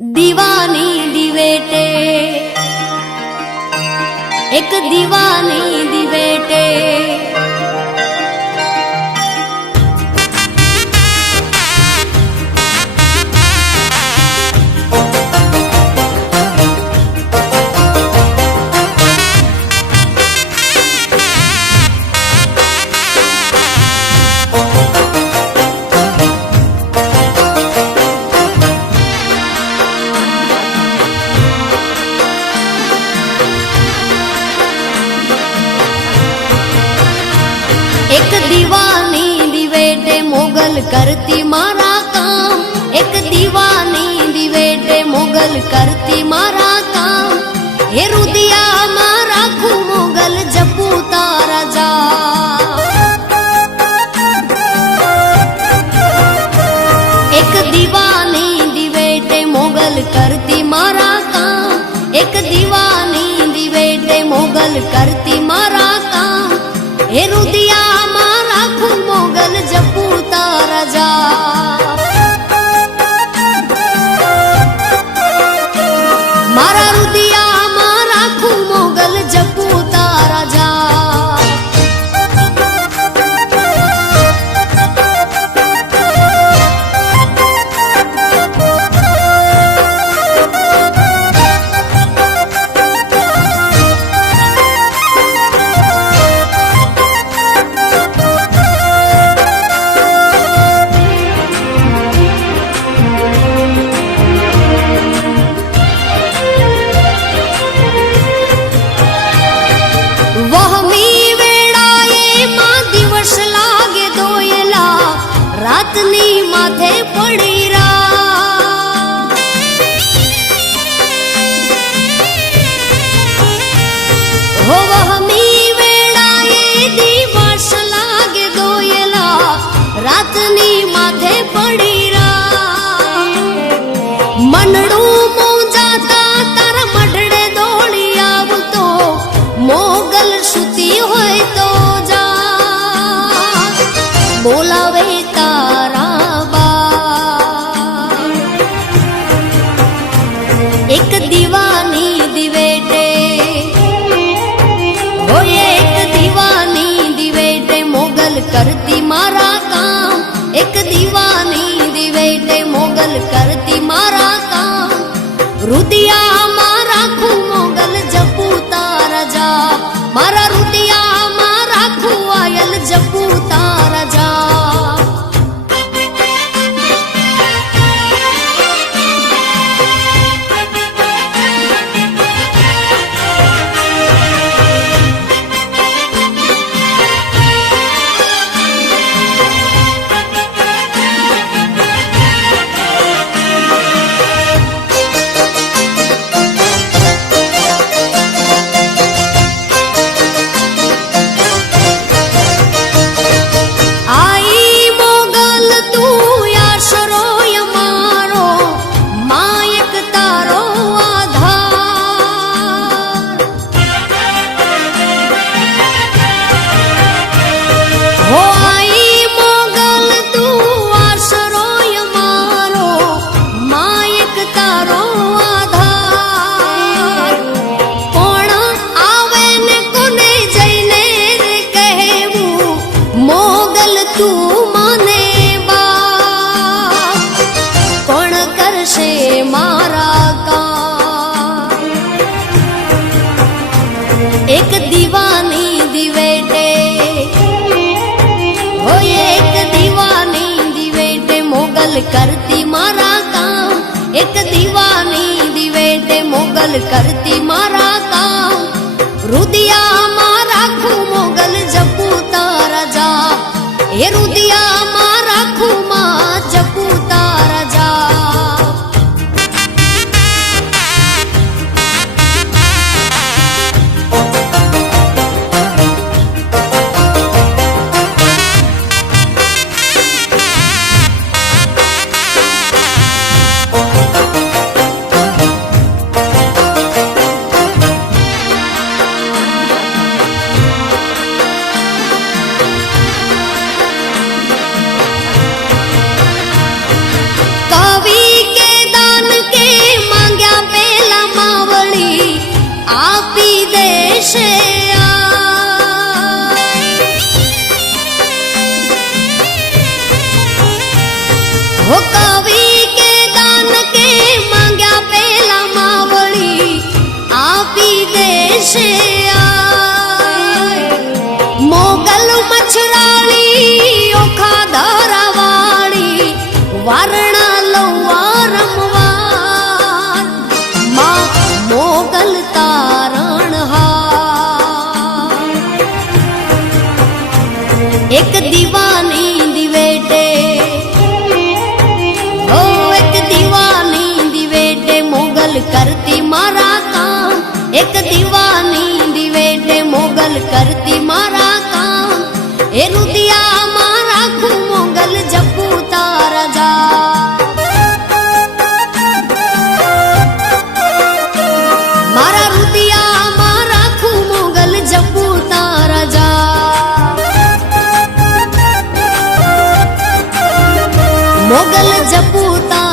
दीवानी दिवेटे एक दीवानी दिवेटे एक दीवानी दिवेटे मोगल करती मारा काम। एक दीवानी दिवेटे मोगल करती मारा काम। हे रुदिया मारा खू मोगल जपू तारा जा। एक दीवानी दिवेटे मोगल करती मारा काम। एक दीवानी दिवेटे मोगल करती मारा काम। हे रुदिया मारा खू मोगल जपू तारा जा। मारा रुदिया मारा खू मोगल जपू तारा जा। रातनी माथे पड़ी रा हो वहमी वेड़ाए दिवस लागे दोयला। रातनी माथे पड़ी रा मनडू जाता तारा मढड़े दौड़ी आवतो। मोगल सुती होय तो जा बोलावे तारा बार। एक दीवानी दिवेटे हो एक दीवानी दिवेटे मोगल करती मारा काम। एक दीवानी दिवेटे मोगल करती मारा काम। रुदिया मारा खू मोगल जपू तारा जा। मारा रुदिया मारा खू आयल जपू तारा जा। एक दीवानी दिवेटे हो एक दीवानी दिवेटे मोगल करती मारा काम। एक दीवानी दिवेटे मोगल करती मारा काम। रुदिया मारा खू मोगल जपू तारा जा। हे रुदिया मारा खू मा जपू तारा जा। મોગલ જપુતા